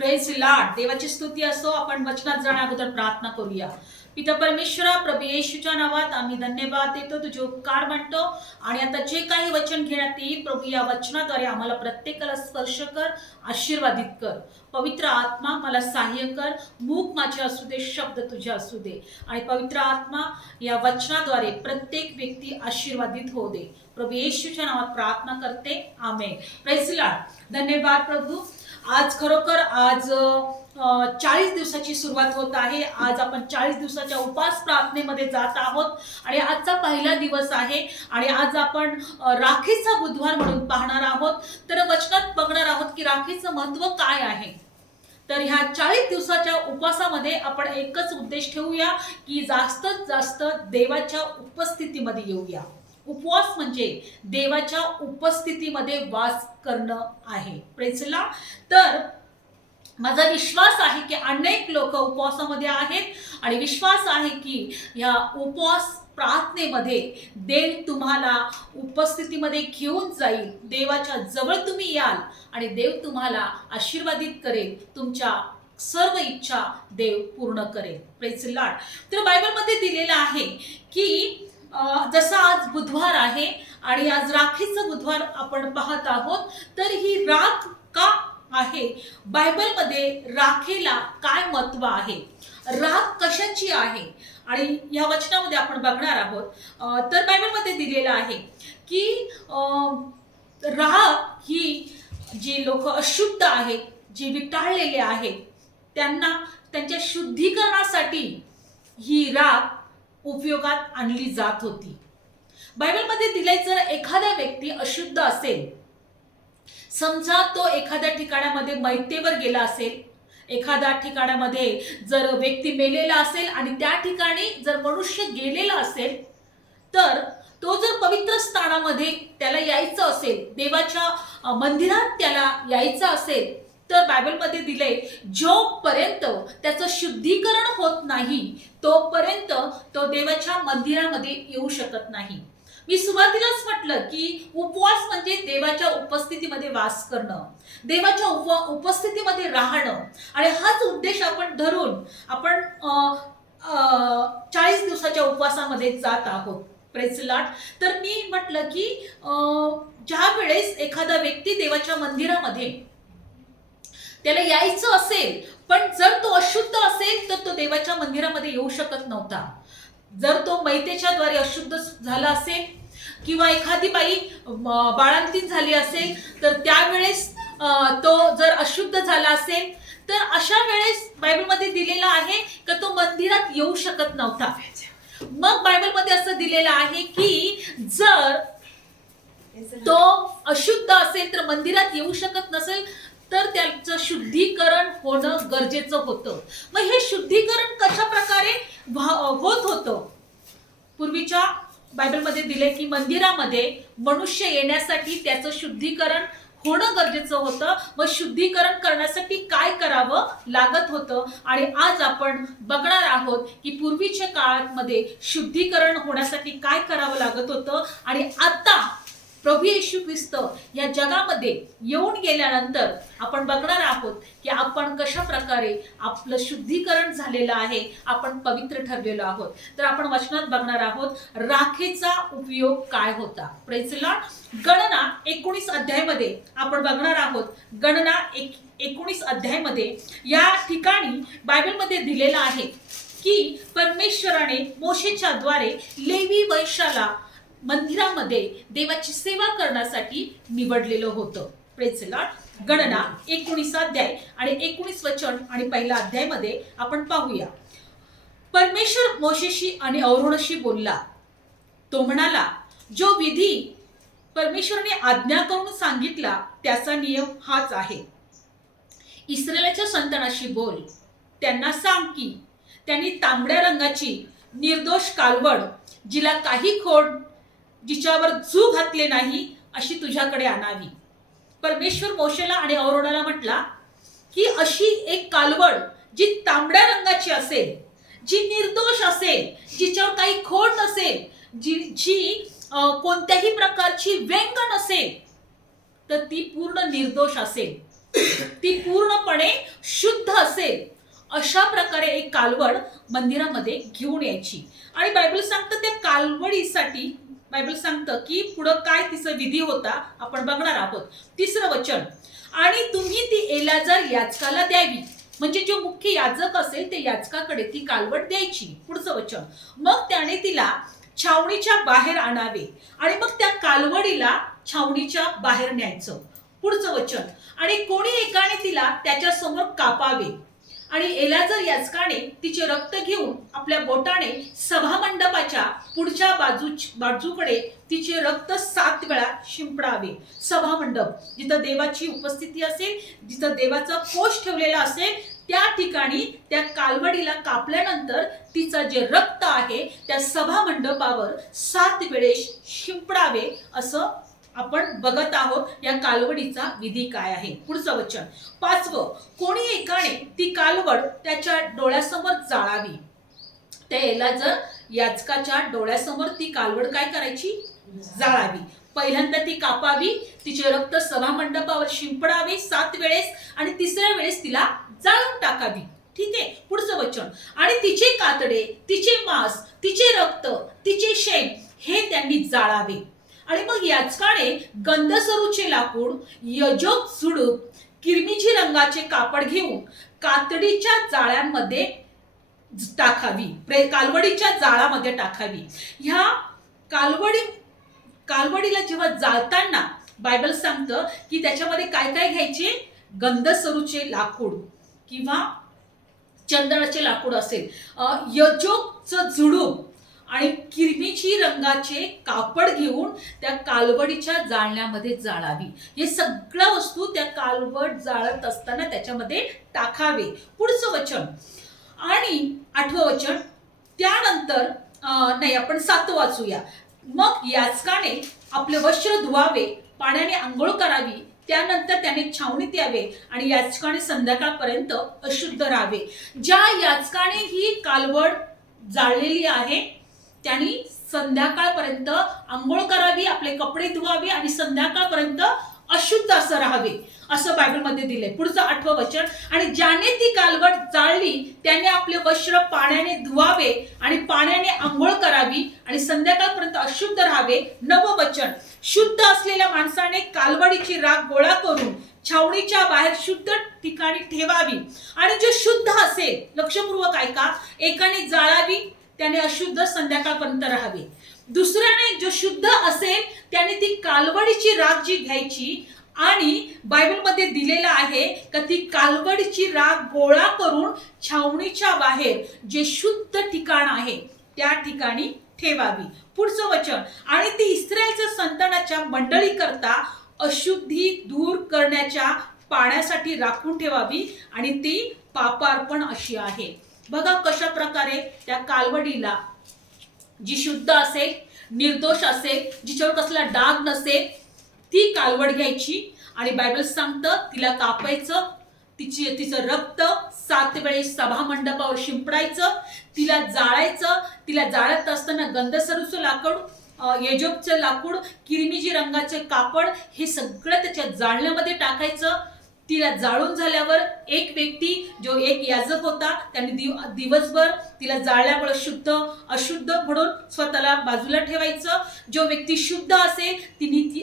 Praise Lord. देवाची स्तुती असो. आपण वचनात जाण्या अगोदर प्रार्थना करूया. पिता परमेश्वरा, प्रभू येशूच्या नावात आम्ही धन्यवाद देतो, तुझे उपकार म्हणतो. आणि आता जे काही वचन घेण्यात येईल प्रभू, या वचनाद्वारे आम्हाला प्रत्येकाला स्पर्श कर, आशीर्वादित कर. पवित्र आत्मा मला सहाय्य कर. मुख माझे असू दे, शब्द तुझे असू दे. आणि पवित्र आत्मा या वचनाद्वारे प्रत्येक व्यक्ती आशीर्वादित होऊ दे. प्रभू येशूच्या नावात प्रार्थना करते, आमेन. Praise Lord. धन्यवाद प्रभू. आज खरोखर आज 40 दिवसाची सुरुवात होत आहे. आज आपण 40 दिवसाच्या उपास प्रार्थनेमध्ये जात आहोत आणि आजचा पहिला दिवस आहे. आणि आज आपण राखीचा बुधवार म्हणून पाहणार आहोत. तर वचनात बघणार आहोत की राखीचं महत्व काय आहे. तर ह्या 40 दिवसाच्या उपवासामध्ये आपण एकच उद्देश ठेवूया की जास्तीत जास्त देवाच्या उपस्थितीमध्ये येऊया. उपवास म्हणजे देवाच्या उपस्थितीमध्ये वास करणं आहे. Praise Lord. तर माझा विश्वास आहे की अनेक लोक उपवासामध्ये आहेत आणि विश्वास आहे की या उपवास प्रार्थनेमध्ये देव तुम्हाला उपस्थितीमध्ये घेऊन जाईल. देवाच्या जवळ तुम्ही याल आणि देव तुम्हाला आशीर्वादित करेल. तुमच्या सर्व इच्छा देव पूर्ण करेल. Praise Lord. तर बायबलमध्ये दिलेलं आहे की जसं आज बुधवार आहे आणि आज राखीचं बुधवार आपण पाहत आहोत. तर ही राख का आहे? बायबलमध्ये राखेला काय महत्व आहे? राख कशाची आहे? आणि या वचनामध्ये आपण बघणार आहोत. तर बायबलमध्ये दिलेलं आहे की राख ही जी लोक अशुद्ध आहेत, जी विटाळलेले आहेत, त्यांना त्यांच्या शुद्धीकरणासाठी ही राख उपयोगात आणली जात होती. बायबलमध्ये दिले, जर एखादा व्यक्ती अशुद्ध असेल, समजा तो एखाद्या ठिकाणामध्ये मैतेवर गेला असेल, एखाद्या ठिकाणामध्ये जर व्यक्ती मेलेला असेल आणि त्या ठिकाणी जर मनुष्य गेलेला असेल, तर तो जर पवित्र स्थानामध्ये त्याला यायचं असेल, देवाच्या मंदिरात त्याला यायचं असेल, तर बायबलमध्ये दिले, जोपर्यंत त्याचं शुद्धीकरण होत नाही तोपर्यंत तो देवाच्या मंदिरामध्ये येऊ शकत नाही. मी सुरुवातीलाच म्हटलं की उपवास म्हणजे देवाच्या उपस्थितीमध्ये वास करणं, देवाच्या उपस्थितीमध्ये राहणं. आणि हाच उद्देश आपण धरून आपण 40 दिवसाच्या उपवासामध्ये जात आहोत. Praise Lord. तर मी म्हटलं की ज्या वेळेस एखादा व्यक्ती देवाच्या मंदिरामध्ये त्याला यायचं असेल, पण जर तो अशुद्ध असेल तर तो देवाच्या मंदिरामध्ये येऊ शकत नव्हता. जर तो मैतेच्या द्वारे अशुद्ध झाला असेल किंवा एखादी बाई बाळंतीण झाली असेल, तर त्यावेळेस तो जर अशुद्ध झाला असेल, तर अशा वेळेस बायबलमध्ये दिलेला आहे की तो मंदिरात येऊ शकत नव्हता. मग बायबलमध्ये असं दिलेलं आहे की जर तो अशुद्ध असेल, तर मंदिरात येऊ शकत नसेल, तर त्याचं शुद्धीकरण होणं गरजेचं होतं. मग हे शुद्धीकरण कशा प्रकारे होत होतं? पूर्वीच्या बायबलमध्ये दिले की मंदिरामध्ये मनुष्य येण्यासाठी त्याचं शुद्धीकरण होणं गरजेचं होतं. मग शुद्धीकरण करण्यासाठी काय करावं लागत होतं? आणि आज आपण बघणार आहोत की पूर्वीच्या काळामध्ये शुद्धीकरण होण्यासाठी काय करावं लागत होतं. आणि आता प्रभू येशू ख्रिस्त या जगामध्ये येऊन गेल्यानंतर आपण बघणार आहोत की आपण कशा प्रकारे आपलं शुद्धीकरण झालेलं आहे, आपण पवित्र ठरलेलो आहोत. तर आपण वचनात बघणार आहोत राखेचा उपयोग काय होता. Praise Lord. गणना 19 अध्यायामध्ये आपण बघणार आहोत. गणना 19 अध्यायामध्ये या ठिकाणी बायबलमध्ये दिलेलं आहे की परमेश्वराने मोशेच्या द्वारे लेवी वंशाला मंदिरामध्ये देवाची सेवा करण्यासाठी निवडलेलं होतं. Praise Lord. गणना 19 अध्याय आणि 19 वचन आणि पहिला अध्यायामध्ये आपण पाहूया. परमेश्वर मोशेशी आणि अरोनशी बोलला. तो म्हणाला, जो विधी परमेश्वराने आज्ञा करून सांगितला त्याचा नियम हाच आहे. इस्रायलाच्या संतानाशी बोल. त्यांना सांग की त्यांनी तांबड्या रंगाची निर्दोष कालवड, जिला काही खोड, जिच्यावर जू घातले नाही, अशी तुझ्याकडे आणावी. परमेश्वर मोशेला आणि अरोनाला म्हटला की अशी एक कालवड जी तांबड्या रंगाची असेल, जी निर्दोष असेल, जिच्यावर काही खोड नसेल, जी कोणत्याही प्रकारची व्यंग नसेल, तर ती पूर्ण निर्दोष असेल, ती पूर्णपणे शुद्ध असेल अशा प्रकारे एक कालवड मंदिरामध्ये घेऊन यायची. आणि बायबल सांगतं त्या कालवडीसाठी बायबल सांगतं की पुढं काय तिचा विधी होता आपण बघणार आहोत. 3रं वचन, आणि तुम्ही ती एलाजार याजकाला द्यावी. म्हणजे जो मुख्य याजक असेल ते याजकाकडे ती कालवड द्यायची. पुढचं वचन, मग त्याने तिला छावणीच्या बाहेर आणावे आणि मग त्या कालवडीला छावणीच्या बाहेर न्यायचं. पुढचं वचन, आणि कोणी एकाने तिला त्याच्या समोर कापावे आणि एलाजार याजकाने तिचे रक्त घेऊन आपल्या बोटाने सभामंडपाच्या पुढच्या बाजूकडे तिचे रक्त 7 वेळा शिंपडावे. सभामंडप जिथं देवाची उपस्थिती असेल, जिथं देवाचा कोष ठेवलेला असेल, त्या ठिकाणी त्या कालवडीला कापल्यानंतर तिचं जे रक्त आहे त्या सभामंडपावर 7 वेळेस शिंपडावे असं आपण बघत आहोत. या कालवडीचा विधी काय आहे. पुढचं वचन 5वं, कोणी एकाने ती कालवड त्याच्या डोळ्यासमोर जाळावी. त्या एलाजार याजकाच्या डोळ्यासमोर ती कालवड काय करायची, जाळावी. पहिल्यांदा ती कापावी, तिचे रक्त सभामंडपावर शिंपडावे 7 वेळेस आणि 3ऱ्या वेळेस तिला जाळून टाकावी. ठीक आहे. पुढचं वचन, आणि तिचे कातडे, तिचे मांस, तिचे रक्त, तिचे शेण हे त्यांनी जाळावे. आणि मग याजकाने गंधसरूचे लाकूड, यजोग झुडूप, किरमिजी रंगाचे कापड घेऊन कातडीच्या जाळ्यांमध्ये टाकावी, कालवडीच्या जाळामध्ये टाकावी. ह्या कालवडीला जेव्हा जाळताना बायबल सांगतं की त्याच्यामध्ये काय काय घ्यायचे, गंधसरूचे लाकूड किंवा चंदनाचे लाकूड असेल, यजोगचं झुडूप आणि किरमिजी रंगाचे कापड घेऊन त्या कालवडीच्या जाळण्यामध्ये जाळावी. हे सगळ्या वस्तू त्या कालवड जाळत असताना त्याच्यामध्ये टाकावे. पुढचं वचन आणि 8वं वचन, त्यानंतर नाही आपण 7वं वाचूया. मग याजकाने आपले वस्त्र धुवावे, पाण्याने आंघोळ करावी, त्यानंतर त्याने छावणीत यावे आणि याजकाने संध्याकाळपर्यंत अशुद्ध राहावे. ज्या याजकाने ही कालवड जाळलेली आहे त्यांनी संध्याकाळपर्यंत आंघोळ करावी, आपले कपडे धुवावे आणि संध्याकाळपर्यंत अशुद्ध असं राहावे असं बायबलमध्ये दिलंय. पुढचं 8वं वचन, आणि ज्याने ती कालवड जाळली त्याने आपले वस्त्र पाण्याने धुवावे आणि पाण्याने आंघोळ करावी आणि संध्याकाळपर्यंत अशुद्ध राहावे. 9वं वचन, शुद्ध असलेल्या माणसाने कालवडीची राख गोळा करून छावणीच्या बाहेर शुद्ध ठिकाणी ठेवावी. आणि जो शुद्ध असेल, लक्षपूर्वक ऐका, एकाने जाळावी, त्याने अशुद्ध संध्याकाळपर्यंत राहावे. दुसऱ्याने जो शुद्ध असेल त्याने ती कालवडीची राख जी घ्यायची आणि बायबलमध्ये दिलेलं आहे का ती कालवडीची राख गोळा करून छावणीच्या बाहेर जे शुद्ध ठिकाण आहे त्या ठिकाणी ठेवावी. पुढचं वचन, आणि ती इस्रायलच्या संतानाच्या मंडळी करता अशुद्धी दूर करण्याच्या पाण्यासाठी राखून ठेवावी आणि ती पापार्पण अशी आहे. बघा कशा प्रकारे त्या कालवडीला जी शुद्ध असेल, निर्दोष असेल, जिच्यावर कसला डाग नसेल ती कालवड घ्यायची आणि बायबल सांगतं तिला कापायचं, तिचं रक्त 7 वेळेस सभामंडपावर शिंपडायचं, तिला जाळायचं. तिला जाळत असताना गंधसरूचं लाकूड, यजोगचं लाकूड, किरमिजी रंगाचे कापड हे सगळं त्याच्या जाळण्यामध्ये टाकायचं. तिला जाळून झाल्यावर एक व्यक्ती जो एक याजक होता त्याने दिवसभर तिला जाळल्यामुळे शुद्ध अशुद्ध म्हणून स्वतःला बाजूला ठेवायचं. जो व्यक्ती शुद्ध असेल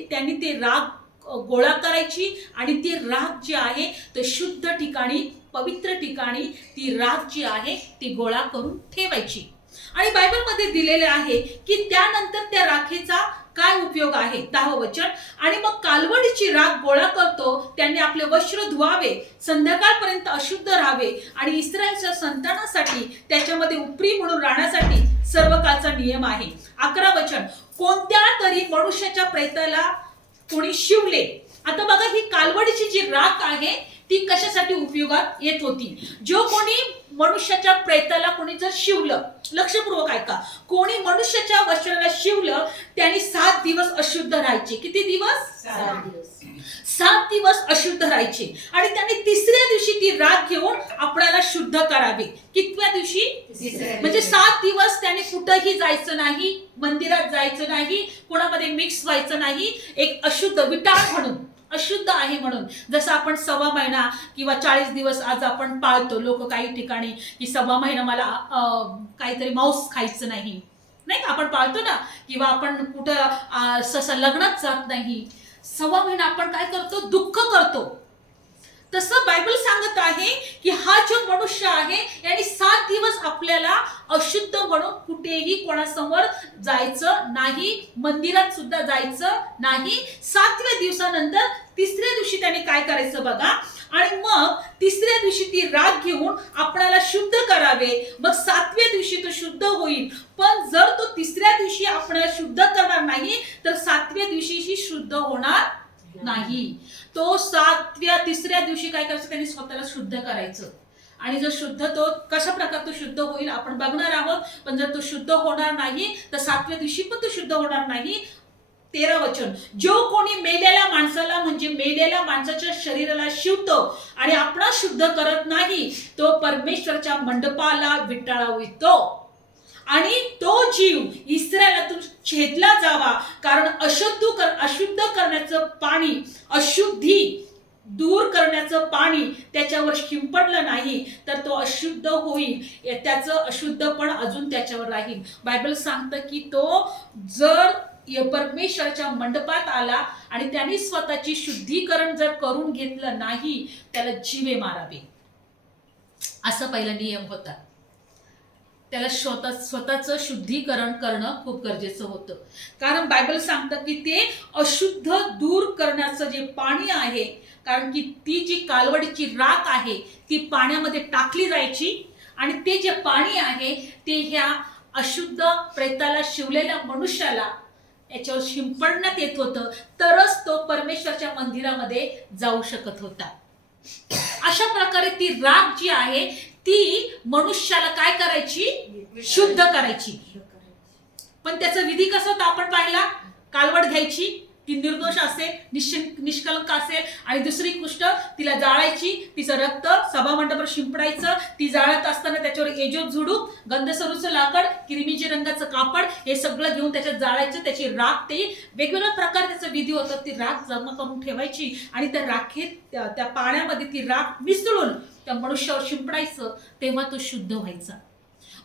त्यांनी ते राख गोळा करायची आणि ती राख जी आहे ते शुद्ध ठिकाणी, पवित्र ठिकाणी ती राख जी आहे ती गोळा करून ठेवायची. आणि बायबलमध्ये दिलेले आहे की त्यानंतर त्या राखेचा काय उपयोग आहे. 10वं वचन, आणि मग कालवडीची राख गोळा करतो त्यांनी आपले वस्त्र धुवावे, संध्याकाळपर्यंत अशुद्ध राहावे आणि इस्रायलच्या संतानासाठी त्याच्यामध्ये उपरी म्हणून राहण्यासाठी सर्व काळचा नियम आहे. 11वं वचन, कोणत्या तरी मनुष्याच्या प्रेताला कोणी शिवले. आता बघा ही कालवडीची जी राख आहे ती कशासाठी उपयोगात येत होती. जो कोणी मनुष्याच्या प्रेताला कोणी जर शिवलं, लक्षपूर्वक ऐका, कोणी मनुष्याच्या वस्त्राला शिवलं त्यांनी 7 दिवस अशुद्ध राहायचे. किती दिवस? 7 दिवस अशुद्ध राहायचे आणि त्यांनी 3ऱ्या दिवशी ती राख घेऊन आपल्याला शुद्ध करावे. कितव्या दिवशी? म्हणजे 7 दिवस त्याने कुठंही जायचं नाही, मंदिरात जायचं नाही, कोणामध्ये मिक्स व्हायचं नाही, एक अशुद्ध विटाळ म्हणून अशुद्ध आहे म्हणून. जसं आपण 1.25 महिना किंवा 40 दिवस आज आपण पाळतो, लोक काही ठिकाणी की 1.25 महिना मला काहीतरी मांस खायचं नाही, नाही का, आपण पाळतो ना. किंवा आपण कुठं ससा लग्नात जात नाही. 1.25 महिना आपण काय करतो, दुःख करतो. तसं बायबल सांगत आहे की हा जो मनुष्य आहे याने 7 दिवस आपल्याला अशुद्ध म्हणून कुठेही कोणासमोर जायचं नाही, मंदिरात सुद्धा जायचं नाही. 7व्या दिवसानंतर 3ऱ्या दिवशी त्याने काय करायचं बघा, आणि मग 3ऱ्या दिवशी ती राख घेऊन आपल्याला शुद्ध करावे. मग 7व्या दिवशी तो शुद्ध होईल. पण जर तो 3ऱ्या दिवशी आपल्याला शुद्ध करणार नाही तर 7व्या दिवशी शुद्ध होणार नाही. तो 3ऱ्या दिवशी काय करायचं, त्यांनी स्वतःला शुद्ध करायचं. आणि जर शुद्ध तो कशा प्रकारे तो शुद्ध होईल आपण बघणार आहोत. पण जर तो शुद्ध होणार नाही तर 7व्या दिवशी पण तो शुद्ध होणार नाही. 13 वचन, जो कोणी मेलेल्या माणसाला म्हणजे मेलेल्या माणसाच्या शरीराला शिवतो आणि आपणा शुद्ध करत नाही तो परमेश्वरच्या मंडपाला विटाळवितो आणि तो जीव इस्रायलातून छेदला जावा. कारण अशुद्ध करण्याचं पाणी, अशुद्धी दूर करण्याचं पाणी त्याच्यावर शिंपडलं नाही तर तो अशुद्ध होईल, त्याचं अशुद्धपण अजून त्याच्यावर राहील. बायबल सांगतं की तो जर परमेश्वराच्या मंडपात आला आणि त्यांनी स्वतःची शुद्धीकरण जर करून घेतलं नाही त्याला जीवे मारावे, असं पहिला नियम होता. त्याला स्वतःचं शुद्धीकरण करणं खूप गरजेचं होतं. कारण बायबल सांगतं की ते अशुद्ध दूर करण्याचं जे पाणी आहे, कारण की ती जी कालवडीची राख आहे ती पाण्यामध्ये टाकली जायची आणि ते जे पाणी आहे ते ह्या अशुद्ध प्रेताला शिवलेल्या मनुष्याला याच्यावर शिंपडण्यात येत होतं, तरच तो परमेश्वरच्या मंदिरामध्ये जाऊ शकत होता. अशा प्रकारे ती राख जी आहे ती मनुष्याला काय करायची, शुद्ध करायची. पण त्याचा विधी कसा होता आपण पाहिला. कालवड घ्यायची, ती निर्दोष असेल, निष्कलंक असेल, आणि दुसरी गोष्ट तिला जाळायची, तिचं रक्त सभामंडपावर शिंपडायचं. ती जाळत असताना त्याच्यावर एजोत झुडूप, गंधसरूचं लाकड, किरमिजी रंगाचं कापड हे सगळं घेऊन त्याच्यात जाळायचं. त्याची राख, ते वेगवेगळ्या प्रकारे त्याचा विधी होता. ती राख जमा करून ठेवायची आणि त्या राखेत त्या पाण्यामध्ये ती राख मिसळून त्या मनुष्यावर शिंपडायचं, तेव्हा तो शुद्ध व्हायचा.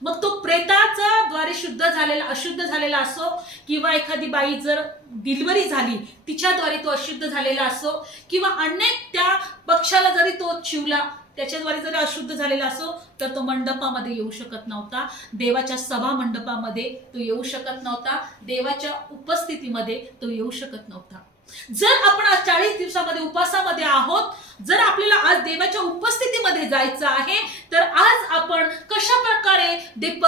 मग तो प्रेताचा द्वारे शुद्ध झालेला अशुद्ध झालेला असो किंवा एखादी बाई जर डिलिव्हरी झाली तिच्याद्वारे तो अशुद्ध झालेला असो किंवा अनेक त्या पक्षाला जरी तो शिवला त्याच्याद्वारे जरी अशुद्ध झालेला असो तर तो मंडपामध्ये येऊ शकत नव्हता. देवाच्या सभा मंडपामध्ये तो येऊ शकत नव्हता. देवाच्या उपस्थितीमध्ये तो येऊ शकत नव्हता. जर आपण आज 40 दिवसामध्ये उपासामध्ये आहोत, जर आपल्याला आज देवाच्या उपस्थितीमध्ये जायचं आहे तर आज आपण कशा प्रकारे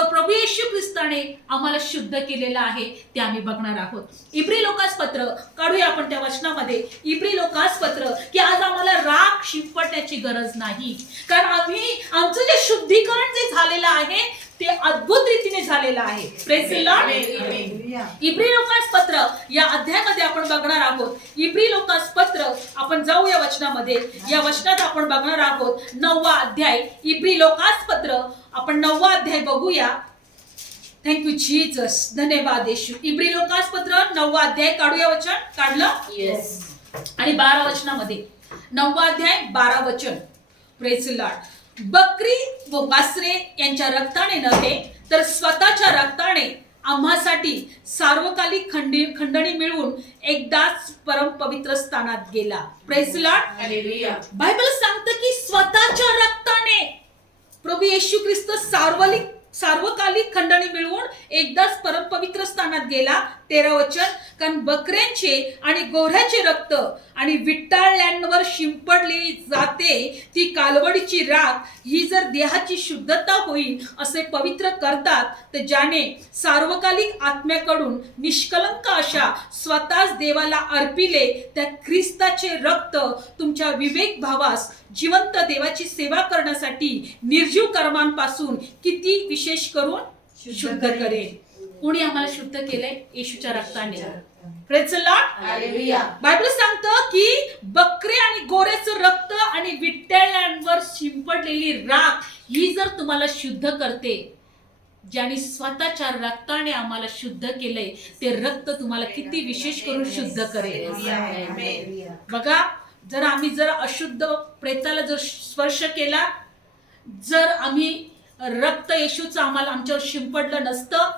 प्रभू येशू ख्रिस्ताने आम्हाला शुद्ध केलेलं आहे ते आम्ही बघणार आहोत. इब्री लोकास पत्र काढूया आपण त्या वचनामध्ये. इब्री लोकास पत्र की आज आम्हाला राख शिंपडण्याची गरज नाही, कारण आमचं जे शुद्धीकरण जे झालेलं आहे ते अद्भुत रीतीने झालेलं आहे. Praise the Lord. Every Lucas पत्र या अध्यायामध्ये आपण बघणार आहोत. इब्री लोकास पत्र आपण जाऊ या वचनामध्ये. या वचनात आपण बघणार आहोत 9वा अध्याय. इब्री लोकास पत्र आपण 9वा अध्याय बघूया. थँक्यू जीसस, धन्यवाद येशू. इब्री लोकास पत्र 9वा अध्याय काढूया. वचन काढलं? येस. आणि 12 वचनामध्ये 9वा अध्याय 12 वचन. Praise the Lord. बकरी व वासरे यांच्या रक्ताने नव्हे तर स्वतःच्या रक्ताने आम्हासाठी सार्वकालिक खंडणी मिळवून एकदाच परम पवित्र स्थानात गेला. Praise the Lord. Hallelujah. Bible सांगतं की स्वतःच्या रक्ताने प्रभू येशू ख्रिस्त सार्वकालिक खंडणी मिळवून एकदाच परम पवित्र स्थानात गेला. 13 वचन. कारण बकऱ्यांचे आणि गोऱ्याचे रक्त आणि विटाळल्यांवर शिंपडली जाते ती कालवडीची राख ही जर देहाची शुद्धता होईल असे पवित्र करतात, तर ज्याने सार्वकालिक आत्म्याकडून निष्कलंक अशा स्वतःच देवाला अर्पिले त्या ख्रिस्ताचे रक्त तुमच्या विवेक भावास जिवंत देवाची सेवा करण्यासाठी निर्जीव कर्मांपासून किती विशेष करून शुद्ध करेल. कोणी आम्हाला शुद्ध केलंय? येशूच्या रक्ताने. Praise the Lord. Hallelujah. Bible सांगतं की बकरे आणि गोऱ्याचं रक्त आणि विट्याळ्यांवर शिंपडलेली राख ही जर तुम्हाला शुद्ध करते, ज्याने स्वतःच्या रक्ताने आम्हाला शुद्ध केलंय ते रक्त तुम्हाला किती विशेष करून शुद्ध करेल. बघा, जर अशुद्ध प्रेताला जर स्पर्श केला, जर आम्ही रक्त येशूचं आम्हाला आमच्यावर शिंपडलं नसतं,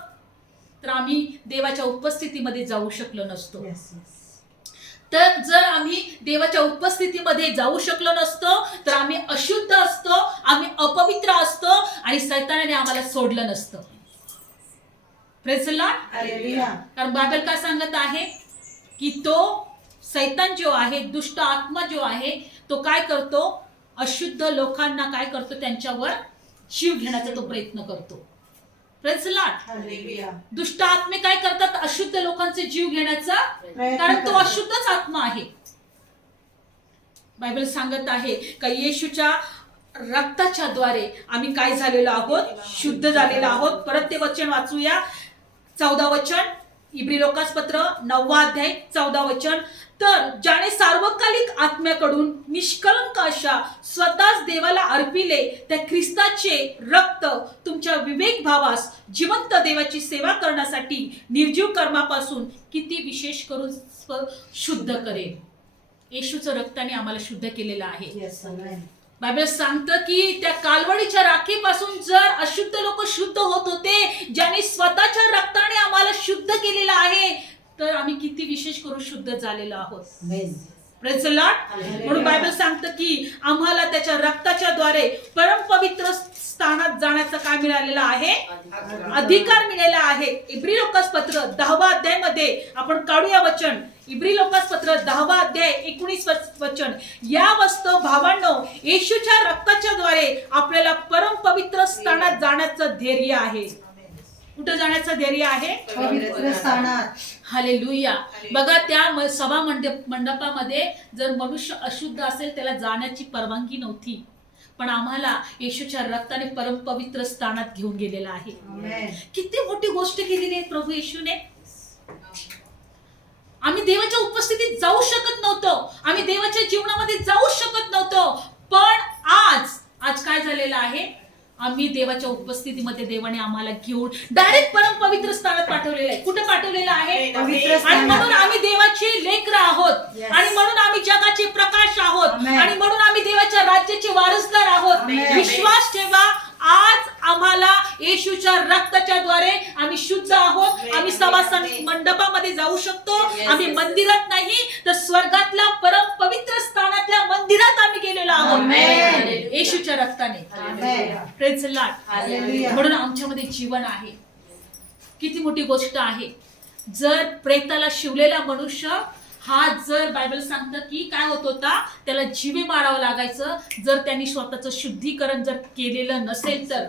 तर आम्ही देवाच्या उपस्थितीमध्ये जाऊ शकलो नसतो. तर जर आम्ही देवाच्या उपस्थितीमध्ये जाऊ शकलो नसतो, तर आम्ही अशुद्ध असतो, आम्ही अपवित्र असतो आणि सैतानाने आम्हाला सोडलं नसतं. Praise the Lord. कारण बायबल काय सांगत आहे की तो सैतान जो आहे, दुष्ट आत्मा जो आहे, तो काय करतो, अशुद्ध लोकांना काय करतो, त्यांच्यावर जीव घेण्याचा तो प्रयत्न करतो. Praise the Lord. दुष्ट आत्मे काय करतात, अशुद्ध लोकांचे जीव घेण्याचा, कारण तो अशुद्धच आत्मा आहे. बायबल सांगत आहे का येशूच्या रक्ताच्या द्वारे आम्ही काय झालेलो आहोत, शुद्ध झालेलो आहोत. परत ते वचन वाचूया, 14 वचन, इब्री लोकासपत्र 9 अध्याय 14 वचन. तर ज्याने सार्वकालिक आत्म्याकडून निष्कलंक अशा स्वतःच देवाला अर्पिले, त्या ख्रिस्ताचे रक्त तुमच्या विवेक भावास जिवंत देवाची सेवा करण्यासाठी निर्जीव कर्मापासून किती विशेष करून शुद्ध करेल. येशूचं रक्ताने आम्हाला शुद्ध केलेलं आहे. बायबल सांगतं की त्या कालवडीच्या राखीपासून जर अशुद्ध लोक शुद्ध होत होते, ज्याने स्वतःच्या रक्ताने आम्हाला शुद्ध केलेलं आहे, तर आम्ही किती विशेष करून शुद्ध झालेलो आहोत. Praise the Lord. म्हणून बायबल सांगतं की आम्हाला त्याच्या रक्ताच्या द्वारे परम पवित्र स्थानात जाण्याचं काय मिळालेलं आहे, अधिकार मिळालेला आहे. इब्री लोकासपत्र 10 अध्यायामध्ये आपण काढूया वचन. इब्री लोकासपत्र 10 अध्याय 19 वचन. या वस्तू भावांनो, येशूच्या रक्ताच्या द्वारे आपल्याला परम पवित्र स्थानात जाण्याचं धैर्य आहे. कुठं जाण्याचं धैर्य आहे, पवित्र स्थानात. हालेलुया. बघा, त्या सभा मंडपामध्ये जर मनुष्य अशुद्ध असेल त्याला जाण्याची परवानगी नव्हती, पण आम्हाला येशूच्या रक्ताने परम पवित्र स्थानात घेऊन गेलेला आहे. किती मोठी गोष्ट केलेली आहे प्रभू येशूने. आम्ही देवाच्या उपस्थितीत जाऊ शकत नव्हतो, आम्ही देवाच्या जीवनामध्ये जाऊ शकत नव्हतो, पण आज काय झालेलं आहे, आम्ही देवाच्या उपस्थितीमध्ये देवाने आम्हाला घेऊन डायरेक्ट परम पवित्र स्थानात पाठवलेलं आहे. कुठे पाठवलेलं आहे, आणि म्हणून आम्ही देवाची लेकरं आहोत, आणि म्हणून आम्ही जगाचे प्रकाश आहोत, आणि म्हणून आम्ही देवाच्या राज्याचे वारसदार आहोत. विश्वास ठेवा, आज आम्हाला येशूच्या रक्ताच्या द्वारे आम्ही शुद्ध आहोत. आम्ही सभा मंडपामध्ये जाऊ शकतो, आम्ही मंदिरात नाही तर स्वर्गातल्या परम पवित्र स्थानातल्या मंदिरात आम्ही गेलेलो आहोत येशूच्या रक्ताने. Praise the Lord. म्हणून आमच्यामध्ये जीवन आहे. किती मोठी गोष्ट आहे. जर प्रेताला शिवलेला मनुष्य हा, जर बायबल सांगतं की काय होत होता, त्याला जीवे मारावं लागायचं जर त्यांनी स्वतःचं शुद्धीकरण जर केलेलं नसेल तर.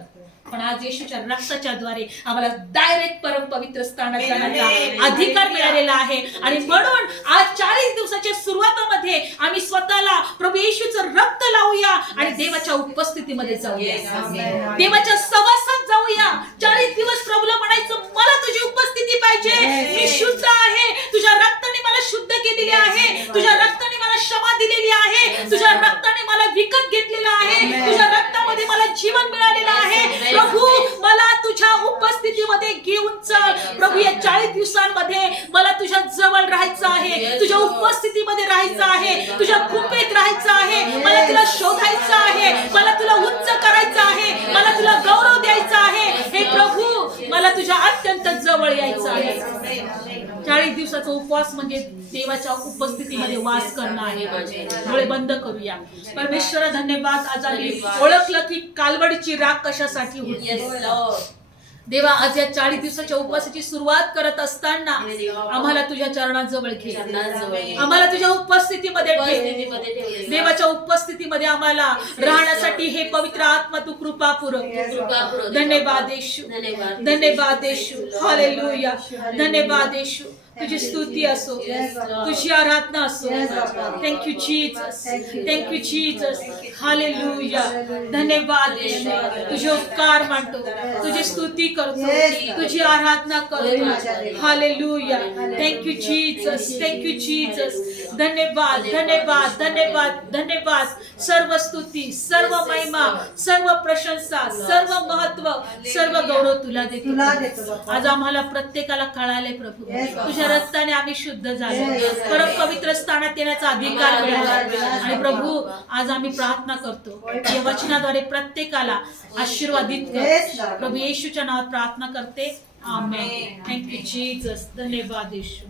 पण आज येशूच्या रक्ताच्या द्वारे आम्हाला डायरेक्ट परम पवित्र स्थानात जाण्याचा अधिकार मिळालेला आहे. आणि म्हणून आज 40 दिवसाच्या सुरुवातामध्ये आम्ही स्वतःला प्रभू येशूचं रक्त लावूया आणि देवाच्या उपस्थितीमध्ये जाऊया, देवाच्या सहवासात जाऊया. 40 दिवस प्रभूला म्हणायचं, मला तुझी उपस्थिती पाहिजे, मी शुद्ध आहे, तुझ्या रक्ताने मला शुद्ध केलेले आहे, तुझ्या रक्ताने मला क्षमा दिलेली आहे, तुझ्या रक्ताने मला विकत घेतलेलं आहे, तुझ्या रक्तामध्ये मला जीवन मिळालेलं आहे. प्रभू, मला तुझ्या उपस्थितीमध्ये घेऊन चल. प्रभू, या 40 दिवसांमध्ये मला तुझ्या जवळ राहायचं आहे, तुझ्या उपस्थितीमध्ये राहायचं आहे, तुझ्या कृपेत राहायचं आहे. मला तुला शोधायचं आहे, मला तुला उच्च करायचं आहे, मला तुला गौरव द्यायचा आहे. हे प्रभू, मला तुझ्या अत्यंत जवळ यायचं आहे. 40 दिवसाचा उपवास म्हणजे देवाच्या उपस्थितीमध्ये वास करणं आहे. डोळे बंद करूया. परमेश्वर धन्यवाद, आज आम्ही ओळखलं की कालवडीची राख कशासाठी होती. देवा, आज या 40 दिवसाच्या उपवासाची सुरुवात करत असताना आम्हाला तुझ्या चरणाजवळ घे, आम्हाला तुझ्या उपस्थितीमध्ये ठेव. देवाच्या उपस्थितीमध्ये आम्हाला राहण्यासाठी हे पवित्र आत्मा तू कृपा पुरव. धन्यवाद येशू, धन्यवाद येशू. हालेलुया. धन्यवाद येशू. तुझी स्तुती असो, तुझी आराधना असो. Thank you Jesus, thank you Jesus. Hallelujah. धन्यवाद येशू. तुझे उपकार मानतो, तुझी स्तुती करतो, तुझी आराधना करतो. Hallelujah. Thank you Jesus, thank you Jesus. धन्यवाद धन्यवाद धन्यवाद धन्यवाद. सर्व स्तुती, सर्व महिमा, सर्व प्रशंसा, सर्व महत्व, सर्व गौरव तुला देतो. आज आम्हाला प्रत्येकाला कळाले प्रभू, तुझ्या रक्ताने आम्ही शुद्ध झालो, परम पवित्र स्थानात येण्याचा अधिकार मिळाला. आणि प्रभू आज आम्ही प्रार्थना करतो, या वचनाद्वारे प्रत्येकाला आशीर्वादित कर. प्रभू येशूच्या नावात प्रार्थना करते. आमेन. Thank you Jesus. धन्यवाद येशू.